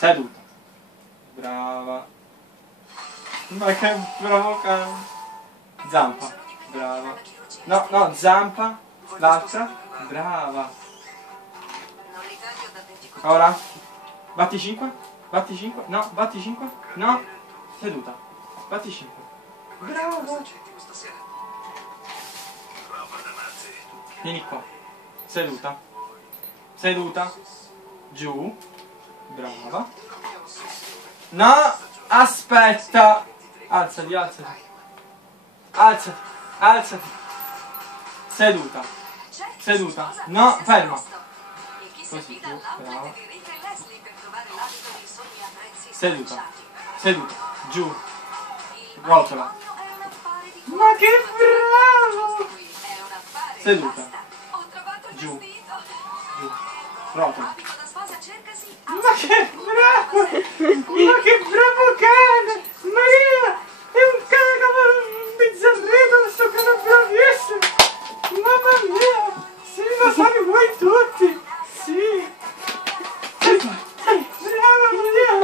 Seduta. Brava. Ma che bravo cane. Zampa. Brava. No, no, zampa. L'altra. Brava. Ora. Batti 5. Batti 5. No, batti 5. No. Seduta. Batti 5. Brava. Vieni qua. Seduta. Seduta. Giù. Brava. No, aspetta. Alzati, alzati. Alzati, alzati. Seduta. Seduta. No, ferma. Così, giù. Brava. Seduta. Seduta. Giù. Rotola. Ma che bravo! Seduta. Giù. Giù. Rotola. Ma che bravo! Ma che bravo cane! Maria! È un cane un bizzarrino, questo cane è bravissimo! Mamma mia! Sì, lo sanno voi tutti! Sì! Brava Maria!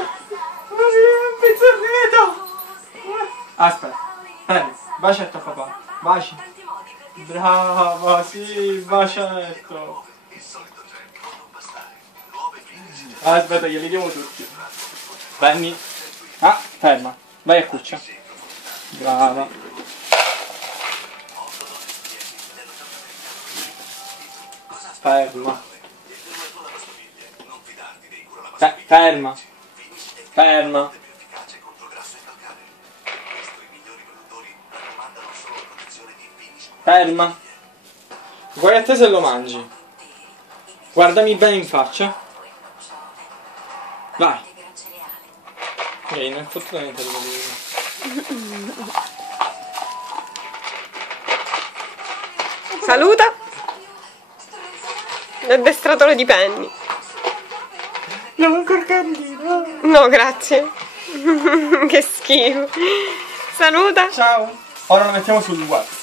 Maria, è un bizzarrino! Aspetta, prendi, bacetto a papà, baci. Brava, sì, bacetto. Aspetta, glieli diamo tutti. Prendi. Ah, ferma, vai a cuccia. Brava. Ferma. Ferma. Ferma. Ferma. Guarda a te se lo mangi. Guardami bene in faccia. Vai. Ehi, non è fottuto niente di quello. Saluta. L'addestratore di Penny. No, croccantino. No, grazie. Che schifo. Saluta. Ciao. Ora lo mettiamo sul web.